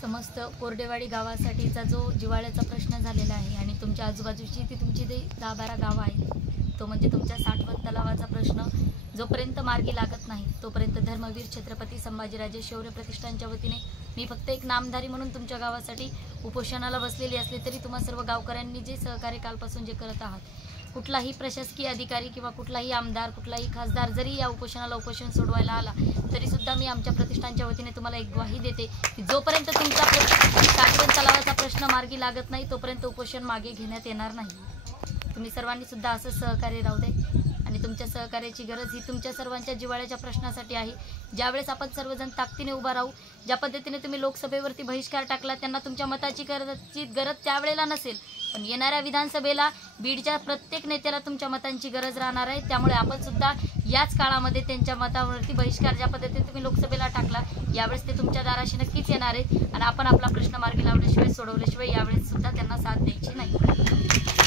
समस्त कोरडेवाडी गावासाठीचा जो जिव्हाळ्याचा प्रश्न झालेला आहे आणि तुमच्या आजूबाजूची ती तुमची जे 10-12 गावं आहेत, तो म्हणजे तुमच्या साठवण तलावाचा प्रश्न जोपर्यंत मार्गी लागत नाही तोपर्यंत धर्मवीर छत्रपती संभाजीराजे शौर्य प्रतिष्ठानच्या वतीने मी फक्त एक नामधारी म्हणून तुमच्या गावासाठी उपोषणाला बसलेली असले तरी तुम्हा सर्व गावकऱ्यांनी जे सहकार्य कालपासून जे करत आहात, कुठलाही प्रशासकीय अधिकारी किंवा कुठलाही आमदार कुठलाही खासदार जरी या उपोषण सोडवायला आला तरी सुद्धा मी आमच्या प्रतिष्ठानच्या वतीने तुम्हाला एक ग्वाही देते की जोपर्यंत तुमचा साठवण तलावाचा प्रश्न मार्गी लागत नाही तोपर्यंत उपोषण मागे घेण्यात येणार नाही। तुम्ही सर्वांनी सुद्धा असं सहकार्य राहू दे आणि तुमच्या सहकार्याची गरज ही तुमच्या सर्वांच्या जिव्हाळ्याच्या प्रश्नासाठी आहे। ज्यावेळेस आपण सर्वजण ताकदीने उभा राहू, ज्या पद्धतीने तुम्ही लोकसभेवरती बहिष्कार टाकला त्यांना तुमच्या मताची गरज त्यावेळेला नसेल, पण येणाऱ्या विधानसभेला बीडच्या प्रत्येक नेत्याला तुमच्या मतांची गरज राहणार आहे। त्यामुळे आपण सुद्धा याच काळामध्ये त्यांच्या मतावरती बहिष्कार ज्या पद्धतीने तुम्ही लोकसभेला टाकला यावेळेस ते तुमच्या दाराशी नक्कीच येणार आहेत आणि आपण आपला प्रश्न मार्गी लावल्याशिवाय सोडवल्याशिवाय यावेळेस सुद्धा त्यांना साथ द्यायची नाही।